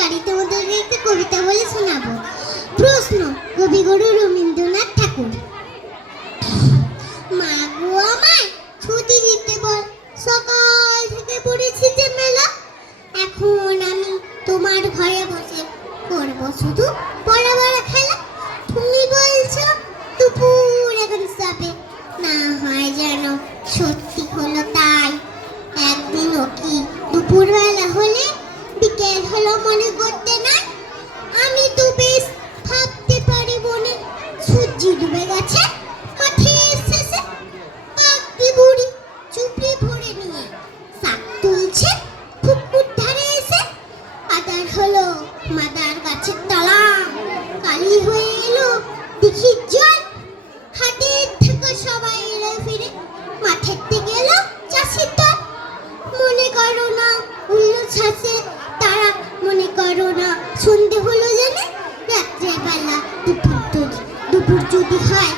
গাড়িতে ওদেরকে একটা কবিতা বলে শোনাবো। প্রশ্ন, কবিগুরু রবীন্দ্রনাথ ঠাকুর। মা গো আমায় ছুটি দিতে বল, সকাল থেকে পড়েছি যে মেলা। এখন আমি তোমার ঘরে বসে করব শুধু পড়া খেলা। তুমি বলছো দুপুর এখন যাবে, না হয় যেন সত্যি হলো তাই। একদিনও কি দুপুরবেলা হলে বিকেল হলো মনে করতে নাই? আমি তো বেশ ভাবতে পারি মনে, সূর্য ডুবে গেছে মাঠের শেষে। কাকটি বুড়ি চুপড়ি ভরে নিয়ে শাক তুলছে পুকুর ধারে এসে। আদার হলো মাদার গাছের তলা, কালি হয়ে এলো দিঘির জল। হাটের থেকে সবাই এলো ফিরে, মাঠের থেকে এলো চাষির দল। মনে করো না উল্লো ছাসে তারা, মনে করো না সন্ধে হলো জানে। রাত্রেবেলা দুপুর যদি হয়